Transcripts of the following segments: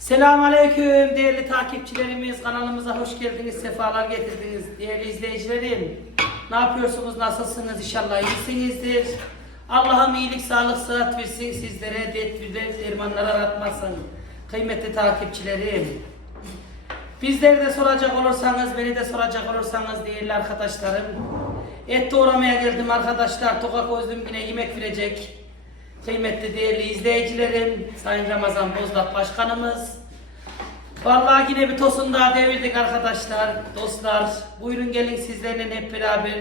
Selamünaleyküm değerli takipçilerimiz. Kanalımıza hoş geldiniz, sefalar getirdiniz. Değerli izleyicilerim, ne yapıyorsunuz, nasılsınız? İnşallah iyisinizdir. Allah'ım iyilik, sağlık, sıhhat versin sizlere, dertliler, dermanlar aratmasın. Kıymetli takipçilerim, bizleri de soracak olursanız, beni de soracak olursanız değerli arkadaşlarım, et doğramaya geldim arkadaşlar. Tokak Özlüm yine yemek verecek. Kıymetli değerli izleyicilerim, Sayın Ramazan Bozlak Başkanımız. Vallahi yine bir tosun daha devirdik arkadaşlar, dostlar. Buyurun gelin sizlerle hep beraber.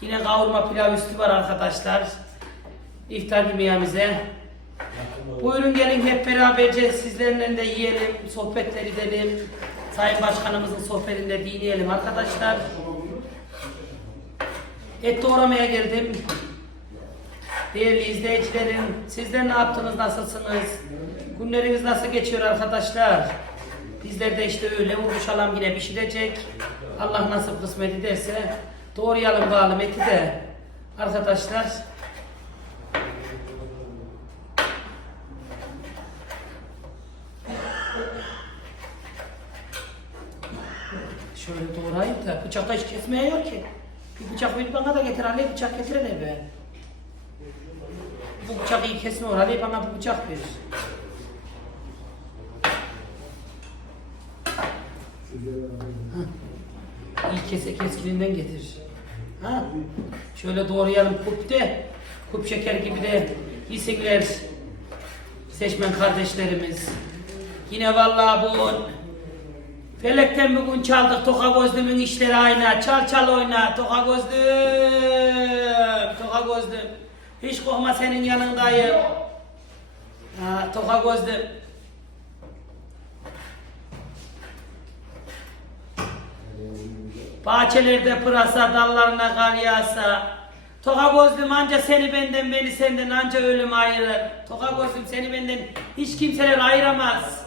Yine kavurma pilav üstü var arkadaşlar. İftar yemeğimize. Buyurun gelin hep beraberce sizlerle de yiyelim, sohbetler edelim. Sayın Başkanımızın sohbetinde dinleyelim arkadaşlar. Et doğramaya geldim. Değerli izleyicilerim, sizler ne yaptınız, nasılsınız? Günleriniz nasıl geçiyor arkadaşlar? Bizler de işte öyle vuruşalım yine pişirecek. Allah nasip kısmet ederse doğrayalım bakalım eti de. Arkadaşlar. Şöyle doğrayayım da bıçakta hiç kesmiyor ki. Bir bıçak bir bana da getir Ali bıçak getir hele be. Bu bıçak iyi kesmiyor Ali bana bir bıçak ver. Hah. İyi kese keskininden getir. Ha? Şöyle doğrayalım kupte. Kup şeker gibi de yesinler seçmen kardeşlerimiz. Yine vallahi bu Felekten bugün çaldık Toka Gözlüm'ün işleri aynı. Çal çal oyna Toka Gözlüm. Toka Gözlüm. Hiç korkma senin yanındayım. Ha, Toka Gözlüm. Bahçelerde pırasa, dallarına kar yağsa. Toka gözlüm anca seni benden, beni senden anca ölüm ayırır. Toka gözlüm seni benden hiç kimseler ayıramaz.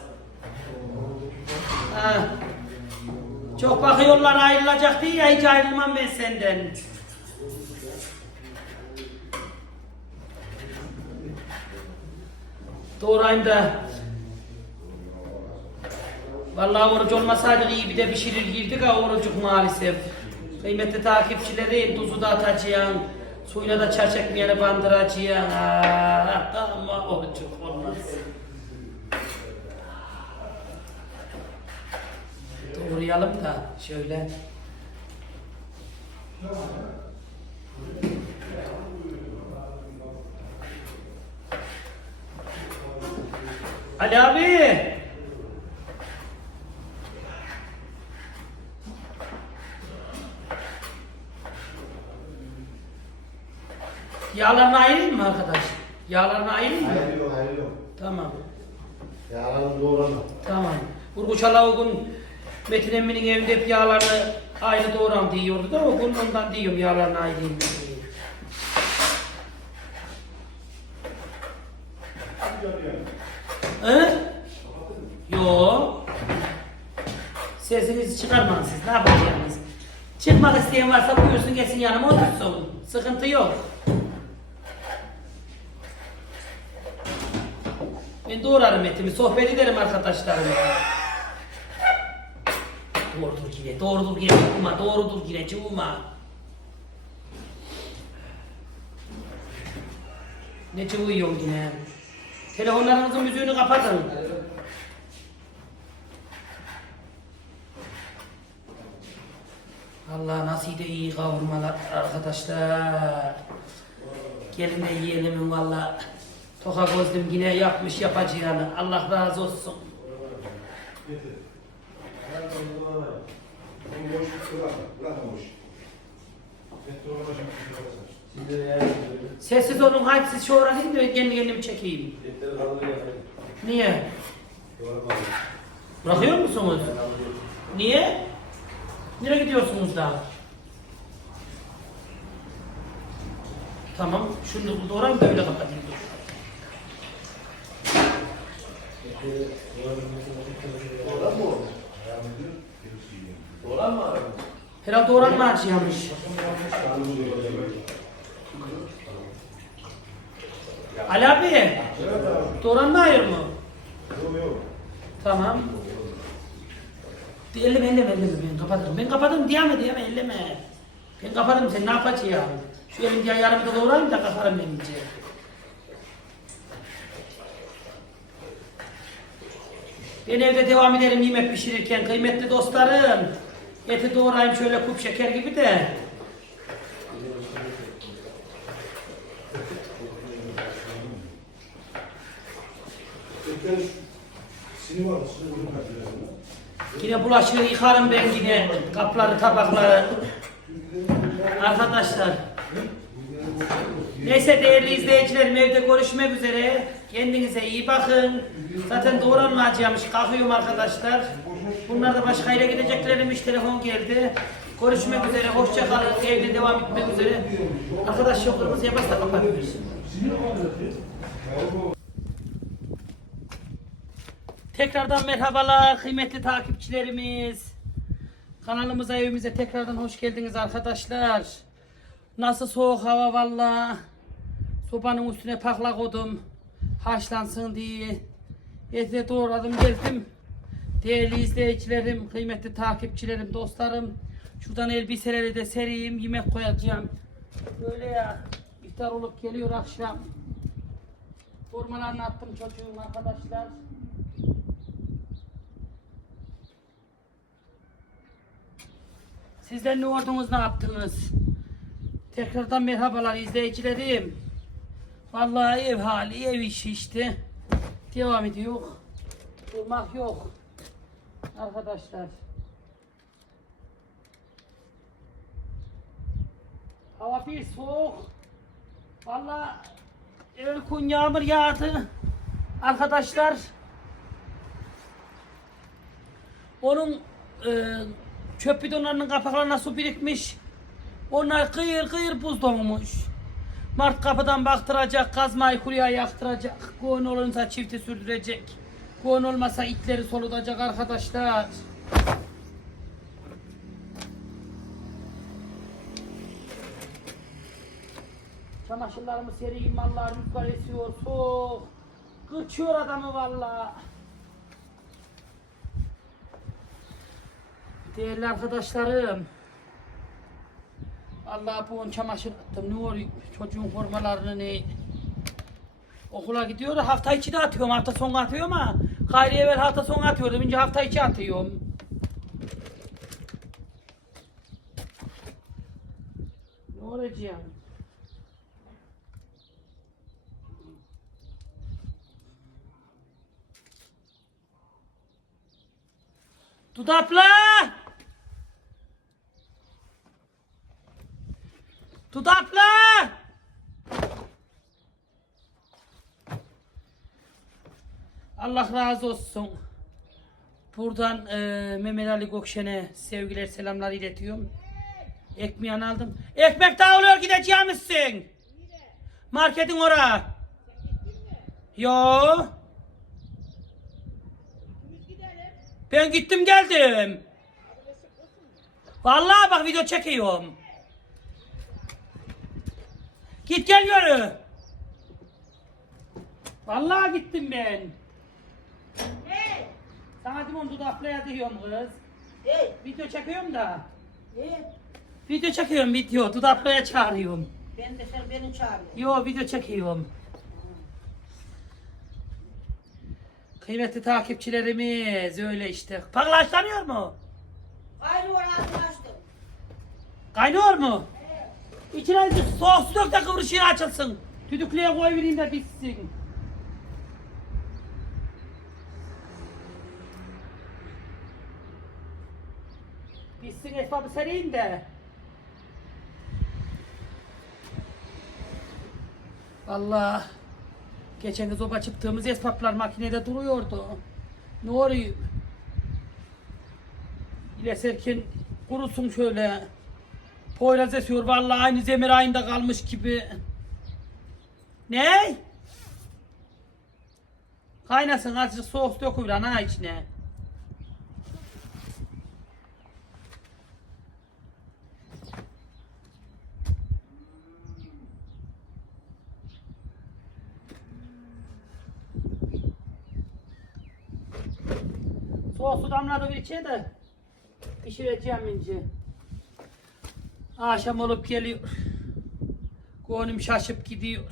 Ha. Çok bakıyorlar ayrılacak diye ya hiç ayrılmam ben senden. Doğrayayım da. Vallahi oruç olmasaydı iyi bir de pişirir girdik ha orucuk maalesef. Kıymetli takipçilerim tuzu da atacağım. Suyla da çarş ekmeğini bandıracağım. Ama orucuk olmaz. Doğrayalım da şöyle. Ali abi. Yağlarını ayırayım mı arkadaş? Yağlarını ayırayım mı? Hayır yok. Tamam. Yağlarını doğrama. Tamam. Urguçala o gün Metin Emmi'nin evinde hep yağlarını ayrı doğram diyordu da o gün ondan diyorum yağlarını ayrı diye. Hı? Sesinizi çıkarmayın siz. Ne yapacaksınız? Çıkmak isteyen varsa buyursun gelsin yanıma otursun. Sıkıntı yok. Ben doğrarım etimi, sohbet ederim arkadaşlarımla. Doğrudur yine, doğrudur yine, çuğuma, doğrudur yine, çuğuma. Ne çuğuyorsun yine? Telefonlarınızın müziğini kapatın. Allah nasıl da iyi kavurmalar arkadaşlar. Gelin de yiyelim valla. Toka gözlüm yine yapmış yapacağını. Allah razı olsun. Sessiz olun hadi siz şu gidin de kendi kendimi çekeyim. Niye? Bırakıyor musunuz? Niye? Nereye gidiyorsunuz daha? Tamam, şunu da öyle kapatayım. Dur. Doğran mı? Doğran mı? Herhalde doğranma açı yanlış. Ali abi, doğranma ayır mı? Yok yok. Tamam. Elleme elleme elleme ben kapatırım. Ben kapatırım diyeme diyeme elleme. Ben kapatırım sen ne yapacaksın ya? Şu elim diye yarımı da doğrayayım da kaparım ben iyice. Ben evde devam ederim yemek pişirirken kıymetli dostlarım. Eti doğrayayım şöyle kup şeker gibi de. Sinir var. Kaçırıyorum. Yine bulaşığı yıkarım ben yine kapları tabakları. Arkadaşlar. Neyse değerli izleyicilerim evde görüşmek üzere. Kendinize iyi bakın. Zaten doğranmayacağımış. Kalkıyorum arkadaşlar. Bunlar da başka yere gideceklermiş. Telefon geldi. Görüşmek üzere. Hoşça kalın. Evde devam etmek üzere. Arkadaş yok kırmızı yaparsa kapatıyoruz. Tekrardan merhabalar kıymetli takipçilerimiz. Kanalımıza evimize tekrardan hoş geldiniz arkadaşlar. Nasıl soğuk hava valla. Sobanın üstüne pakla koydum. Haşlansın diye. Ete doğradım geldim. Değerli izleyicilerim, kıymetli takipçilerim, dostlarım. Şuradan elbiseleri de sereyim, yemek koyacağım. Böyle ya, iftar olup geliyor akşam. Formalarını attım çocuğum arkadaşlar. Sizler ne ordunuz, ne yaptınız? Tekrardan merhabalar izleyicilerim. Vallahi ev hali, ev işi işte. Devam ediyor. Durmak yok. Arkadaşlar. Hava bir soğuk. Vallahi evvel kun yağmur yağdı. Arkadaşlar. Onun e, çöp bidonlarının kapaklarına su birikmiş. Onlar kıyır kıyır buz donmuş. Mart kapıdan baktıracak, kazmayı kuruya yaktıracak. Koğun olunsa çifti sürdürecek. Koğun olmasa itleri soludacak arkadaşlar. Çamaşırlarımı sereyim mallar rüzgar esiyor soğuk. Kıçıyor adamı valla. Değerli arkadaşlarım. Allah bu on çamaşır attım. Ne oluyor? Çocuğun formalarını ne? Okula gidiyor hafta içi de atıyorum. Hafta sonu atıyorum ama Hayri evvel hafta sonu atıyordum. Şimdi hafta içi atıyorum. Ne olacak? Dudapla! Dudapla! Allah razı olsun. Buradan e, Mehmet Ali Gökşen'e sevgiler selamlar iletiyorum. Ekmeğini aldım. Ekmek dağılıyor gideceğimizsin. Marketin ora. Yo. Ben gittim geldim. Vallahi bak video çekiyorum. Git gel yürü. Vallahi gittim ben. Ne? Sana dimon dudaklıya diyorum kız. Hey, Video çekiyorum da. ne? Video çekiyorum video. Dudaklıya çağırıyorum. Ben de sen beni çağırıyorsun. Yo video çekiyorum. Kıymetli takipçilerimiz öyle işte. Paglaşlanıyor mu? Aynı orasını açtım. Kaynıyor mu? İçine soğuk su dök de kıvrışıyor açılsın. Düdüklüye koy vereyim de bitsin. Bitsin esbabı sereyim de. Vallahi geçen kız oba çıktığımız esbaplar makinede duruyordu. Ne oluyor? İleserken kurusun şöyle. Poyraz esiyor vallahi aynı zemir ayında kalmış gibi. Ne? Kaynasın azıcık soğuk döküver ana içine. Soğuk su damladı bir içe de pişireceğim ince. Akşam olup geliyor. Konum şaşıp gidiyor.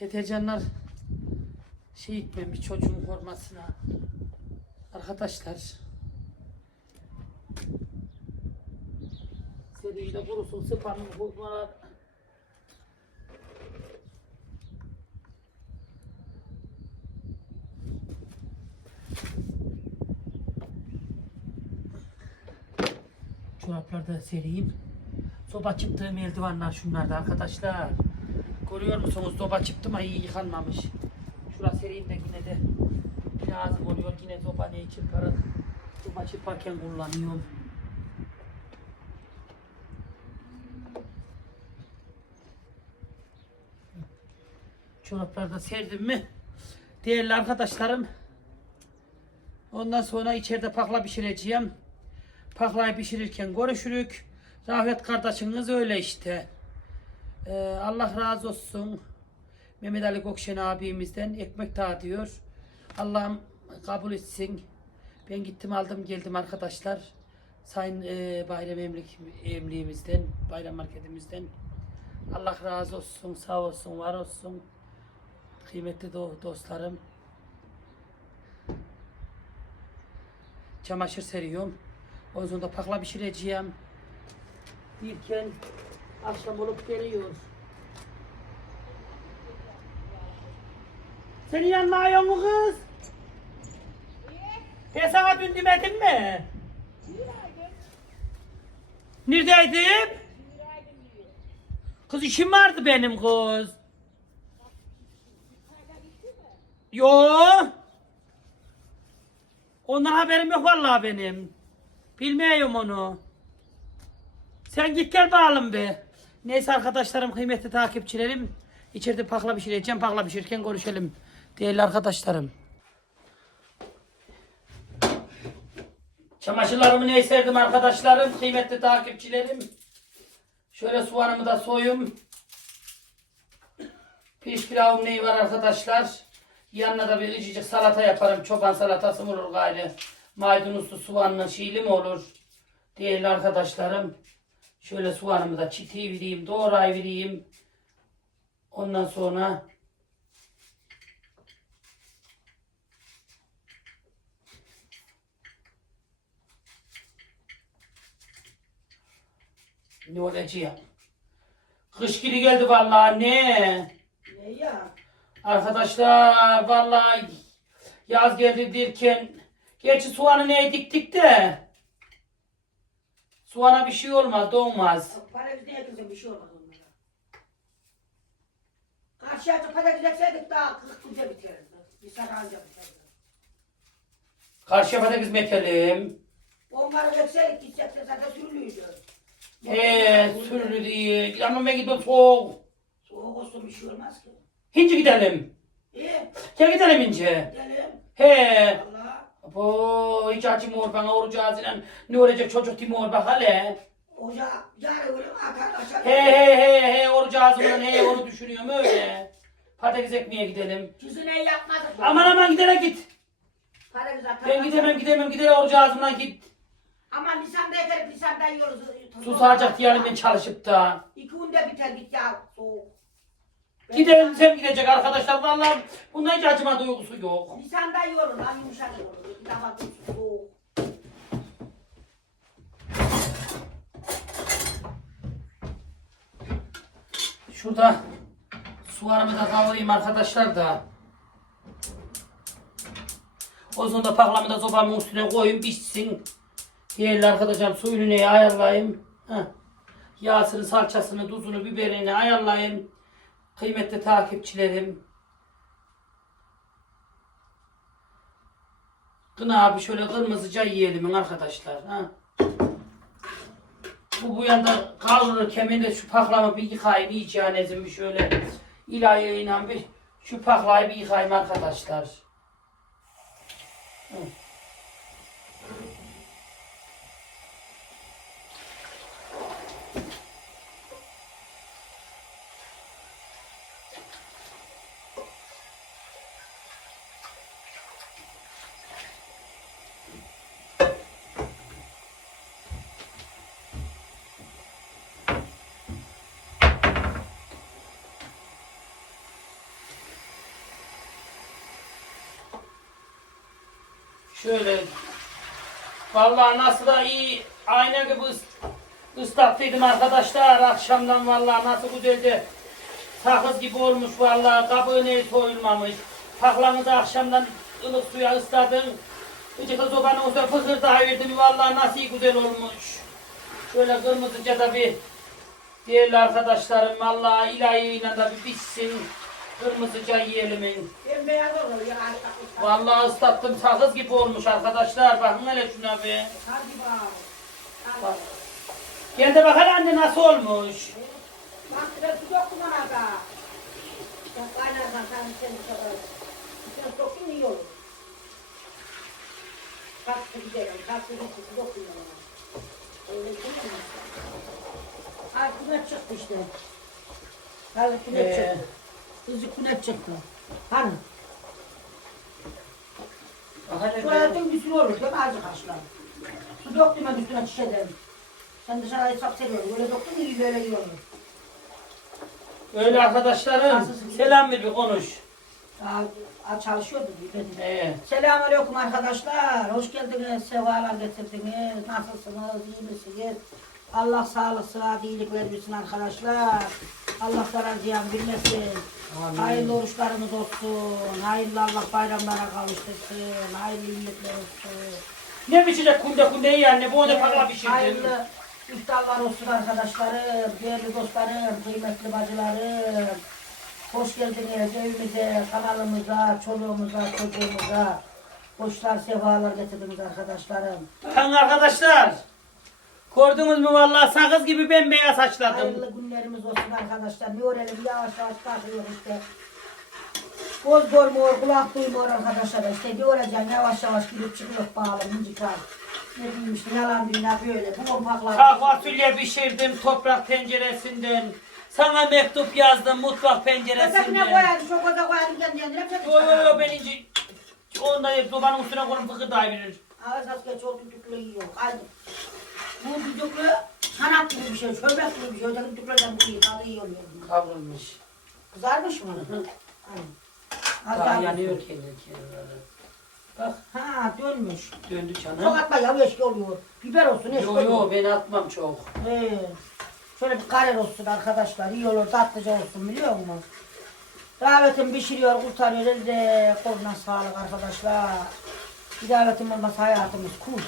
Deterjanlar şey gitmemiş çocuğun formasına. Arkadaşlar. Serinde kurusun sıpanın formalar. Çoraplarda sereyim. Soba çıktığım eldivenler şunlarda arkadaşlar. Görüyor musunuz? Soba çıktı ama iyi yıkanmamış. Şurası sereyim de yine de lazım oluyor. Yine soba ne para? Soba çıkarken kullanıyorum. Çoraplarda serdim mi? Değerli arkadaşlarım. Ondan sonra içeride pakla pişireceğim. Paklayı pişirirken görüşürük. Rafet kardeşiniz öyle işte. Ee, Allah razı olsun. Mehmet Ali Gökşen abimizden ekmek dağıtıyor. Allah'ım kabul etsin. Ben gittim aldım geldim arkadaşlar. Sayın e, Bayram Emlik, Emliğimizden, Bayram Marketimizden. Allah razı olsun, sağ olsun, var olsun. Kıymetli do- dostlarım. Çamaşır seriyorum. Ondan sonra da pakla pişireceğim. Birken akşam olup geliyor. Senin yanına ayıyor mu kız? Ben sana dün demedim mi? Neredeydim? Kız işim vardı benim kız. Yo. Ondan haberim yok vallahi benim. Bilmiyorum onu. Sen git gel bakalım be. Neyse arkadaşlarım, kıymetli takipçilerim. İçeride pakla pişireceğim. Pakla pişirirken görüşelim. Değerli arkadaşlarım. Çamaşırlarımı ne serdim arkadaşlarım, kıymetli takipçilerim. Şöyle soğanımı da soyum. Piş pilavım neyi var arkadaşlar. Yanına da bir ıcıcık salata yaparım. Çoban salatası olur gayrı. Maydanozlu soğanlı şiili mi olur? Değerli arkadaşlarım. Şöyle soğanımı da çitiği vereyim, doğray vereyim. Ondan sonra ne olacak? Kış gibi geldi vallahi ne? Ne ya? Arkadaşlar vallahi yaz geldi derken gerçi soğanı neye diktik de soğana bir şey olmaz doğmaz. Para bizde yakınsa bir şey olmaz onlara. Karşıya para gidecekseydik daha 40 günde biterdi. Bir sene anca biterdi. Karşıya patates metelim. Onları gitseydik gitsek de zaten sürülüydü. He sürülü değil ama ben gidiyorum soğuk. Soğuk olsun bir şey olmaz ki. Hinci gidelim. İyi. Gel gidelim ince. Gidelim. He. Bu hiç acımıyor bana orucu ağzıyla ne olacak çocuk timur bak hele. Oca yarı ölüm akar aşağı. He he he he orucu ağzımdan he onu düşünüyorum öyle. Patates ekmeğe gidelim. Yüzüne yapmadık. Aman aman gidene git. Para bize atar. Ben gidemem gidemem gidene orucu ağzımdan git. Ama Nisan'da yeter Nisan'dan yolu. Su sağacak diyelim ben çalışıp da. İki günde biter git ya soğuk. Gidelim sen gidecek arkadaşlar vallahi bunda hiç acıma duygusu yok. Nisan'da yolu lan yumuşak daha bakın soğuk. Şurada soğanımı da kavurayım arkadaşlar da. O zaman da paklamı da sobamın üstüne koyayım pişsin. Değerli arkadaşlar suyunu neye ayarlayayım. Heh. Yağsını, salçasını, tuzunu, biberini ayarlayayım. Kıymetli takipçilerim. Kına abi şöyle kırmızıca yiyelim arkadaşlar. Ha. Bu bu yanda ben de şu paklamı bir yıkayayım iyice anezim bir şöyle ilahiyla bir şu paklayı bir yıkayayım arkadaşlar. Hı. Şöyle. Vallahi nasıl da iyi. Ayna gibi ıs- ıslattıydım arkadaşlar. Akşamdan vallahi nasıl güzeldi. Sakız gibi olmuş vallahi. Kabuğu ne soyulmamış. Paklamızı akşamdan ılık suya ısladım. Gıcıklı sobanın üstüne fıkır daha verdim. Vallahi nasıl güzel olmuş. Şöyle kırmızıca da bir değerli arkadaşlarım. Vallahi ilahiyle da bir bitsin. Kırmızıca yiyelim. Ben beyaz olur ya. Hadi Vallahi ıslattım sakız gibi olmuş arkadaşlar. Bakın hele şuna bir. bak. Bak. Gel de bakalım anne nasıl olmuş. Bak ben su yoktu bana da. Sen kaynarsan sen sen sen sen sokun iyi olur. Kalktı gidelim. Kalktı gitti. Su yoktu bana. Öyle değil mi? Künet çıktı işte. Hadi künet Ee. çıktı. Kızı künet çıktı. Hani? Bak hele Şurada bir- sürü olur değil mi azıcık haşlan? Su döktüm ben üstüne şişeden. Sen dışarıda hesap seriyorsun. Öyle döktün iyi böyle iyi olur. Öyle arkadaşlarım. Selam bir konuş. Aa, çalışıyordu dedim. Ee, Selamünaleyküm arkadaşlar. Hoş geldiniz. Sevalar getirdiniz. Nasılsınız? iyi misiniz? Allah sağlık, sıhhat, iyilikler versin arkadaşlar. Allah zarar ziyan bilmesin. Amin. Hayırlı oruçlarımız olsun. Hayırlı Allah bayramlara kavuştursun. Hayırlı iyilikler olsun. ne biçecek kunde kunde iyi anne. Bu onu pakla pişirdim. Hayırlı iftarlar olsun arkadaşlarım, değerli dostlarım, kıymetli bacılarım. Hoş geldiniz evimize, kanalımıza, çoluğumuza, çocuğumuza. Hoşlar, sefalar getirdiniz arkadaşlarım. Bakın arkadaşlar. Gördünüz mü vallahi sakız gibi bembeyaz saçladım. Hayırlı günlerimiz olsun arkadaşlar. Ne öğrenelim yavaş yavaş kalkıyor işte. Göz görmüyor, kulak duymuyor arkadaşlar. İşte ne öğreneceğim yavaş yavaş gidip çıkıyor bağlı mıncıklar. Ne diyeyim işte yalan dünya böyle. Bu kompaklar. Ta fasulye pişirdim toprak tenceresinden. Sana mektup yazdım mutfak Ötekine penceresinden. koyardım, çok da koyardım kendi kendine. Yo yo yo ben ince. Onda sobanın üstüne koyup fıkırdayabilir. Ağız az geç oldu düdüklü yiyor. Haydi. Bu düdüklü sanat gibi bir şey, şöbek gibi bir şey. Öteki düdüklerden bu iyi, tadı iyi oluyor. Kavrulmuş. Kızarmış mı? Hı. Hani. Az Daha daha yanıyor kendi kenarları. Bak Ha dönmüş. döndü Çok atma ya eski oluyor. Biber olsun eski Yo oluyor. yo ben atmam çok. He. Şöyle bir karer olsun arkadaşlar. İyi olur tatlıca olsun biliyor musun? Davetim pişiriyor, kurtarıyor. Elde koluna sağlık arkadaşlar. Bir davetim olmasa hayatımız kul.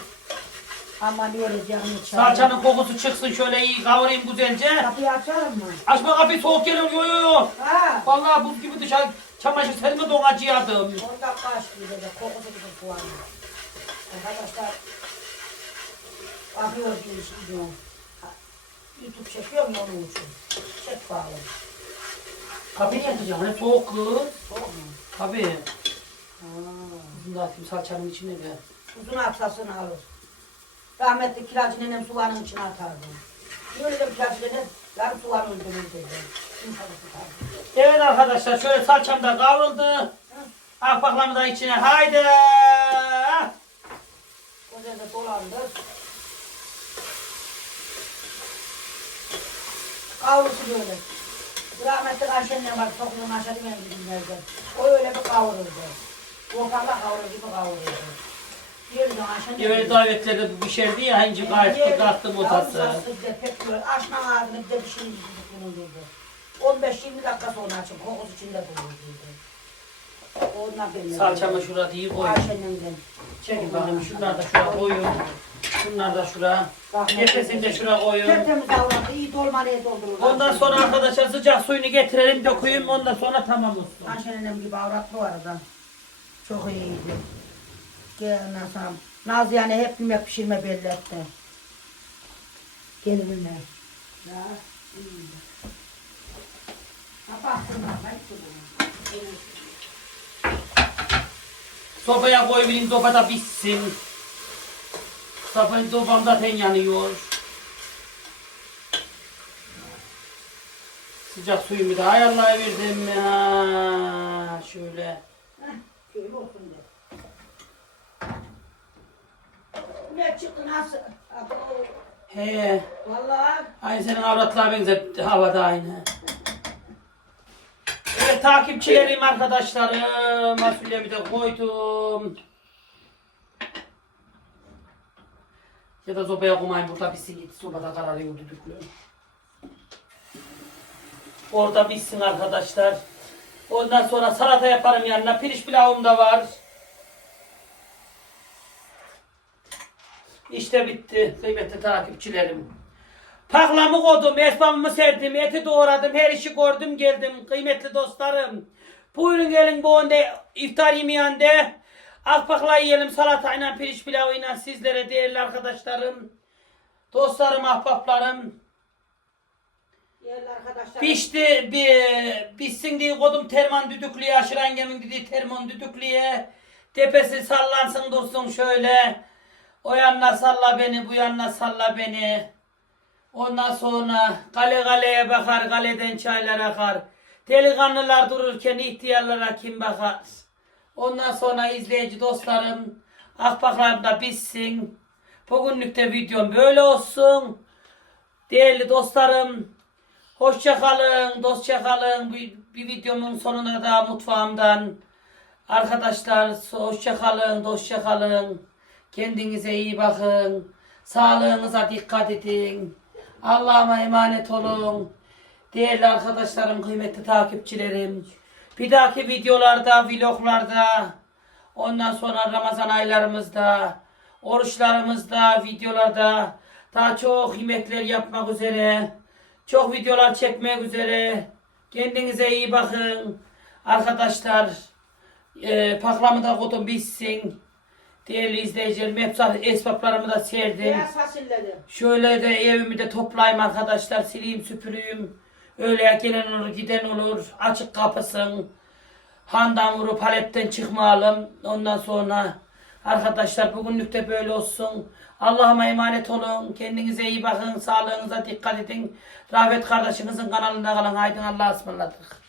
Ama ne olacak ne çare. Salçanın kokusu çıksın şöyle iyi kavurayım güzelce. Kapıyı açalım mı? Açma kapıyı soğuk geliyor yo yo yo. Ha. Vallahi buz gibi dışarı çamaşır serme donacı yadım. 10 dakika açtı bir de kokusu gibi soğanı. Arkadaşlar bakıyor bir iş gidiyor. YouTube çekiyor mu onun için? Çek bağlı. Kapıyı ne yapacaksın? Hani soğuk kız. Soğuk mu? Tabii. Ha. Bunu da atayım salçanın içine de. Uzun atsasını alır. Rahmetli kiracı nenem soğanın içine atardı. Böyle de kiracı nenem yarım soğan öldürürdü. Evet arkadaşlar şöyle salçam da kavruldu. Ahbaklarımı da içine haydi. Güzel de dolandır. Kavrusu böyle. Rahmetli Ayşe'nin var, toplum Ayşe'nin en günlerde. O öyle bir kavururdu. Volkan'da kavurur gibi kavururdu. Evet davetlerde bu pişerdi ya ince gayet odası. Pek diyor. Açma ağzını bir de bir şey bunun dedi. 15-20 dakika sonra açın. Kokusu içinde dedi. Ondan belli. Salçamı şurada iyi koy. Ayşe'nin. Çekin bakayım şunları da şuraya koyun. Şunları da şuraya. Nefesini de şuraya koyun. Tertemiz davrandı. iyi dolmalıya doldurur. Ondan sonra arkadaşlar sıcak suyunu getirelim dökeyim ondan sonra tamam olsun. Ayşe'nin gibi avrat bu arada. Çok iyiydi. Ondan sonra. Nazlı yani hep yemek pişirme belli etti. Gelinime. Ya. Kapattım ben. Sobaya koy benim sobada pişsin. Sobam, sobam zaten yanıyor. Sıcak suyumu da ayarlayıverdim ya. Şöyle. Heh, şöyle olsun de. Ne çıktı nasıl? Abo, He. Vallahi Aynı senin avratlar benzer havada aynı. Evet takipçilerim arkadaşlarım. Fasulyemi de koydum. Ya da sobaya koymayın burada bitsin git. Sobada kararıyor düdüklü. Orada bitsin arkadaşlar. Ondan sonra salata yaparım yanına. Pirinç pilavım da var. İşte bitti kıymetli takipçilerim. Paklamı koydum, esmamımı serdim, eti doğradım, her işi gördüm geldim kıymetli dostlarım. Buyurun gelin bu önde iftar yemeğinde. Akbakla yiyelim salatayla, pirinç pilavıyla sizlere değerli arkadaşlarım. Dostlarım, ahbaplarım. Pişti, bir, pişsin diye koydum terman düdüklüye, aşırı yengemin dediği termon düdüklüye. Tepesi sallansın dursun şöyle. O yanına salla beni, bu yanına salla beni. Ondan sonra kale kaleye bakar, kaleden çaylar akar. Delikanlılar dururken ihtiyarlara kim bakar? Ondan sonra izleyici dostlarım, akbaklarım da bitsin. Bugünlük de videom böyle olsun. Değerli dostlarım, hoşça kalın, dostça kalın. Bir, bir videomun sonuna da mutfağımdan. Arkadaşlar hoşça kalın, dostça kalın. Kendinize iyi bakın. Sağlığınıza dikkat edin. Allah'ıma emanet olun. Değerli arkadaşlarım, kıymetli takipçilerim. Bir dahaki videolarda, vloglarda, ondan sonra Ramazan aylarımızda, oruçlarımızda, videolarda daha çok yemekler yapmak üzere, çok videolar çekmek üzere. Kendinize iyi bakın. Arkadaşlar, e, paklamı da kodum bitsin. Değerli izleyicilerim, hep esbaplarımı da serdim. Beyaz. Şöyle de evimi de toplayayım arkadaşlar. Sileyim süpüreyim. Öyle gelen olur giden olur. Açık kapısın. Handan vurup paletten çıkmayalım. Ondan sonra arkadaşlar bugünlük de böyle olsun. Allah'ıma emanet olun. Kendinize iyi bakın. Sağlığınıza dikkat edin. Rahmet kardeşinizin kanalında kalın. Haydi Allah'a ısmarladık.